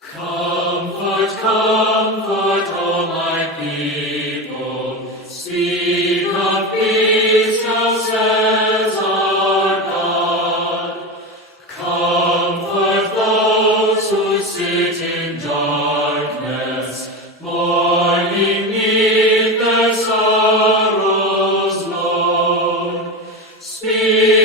Comfort, comfort, all my people. Speak of peace, now says our God. Comfort those who sit in darkness, mourning 'neath their sorrow's load. Speak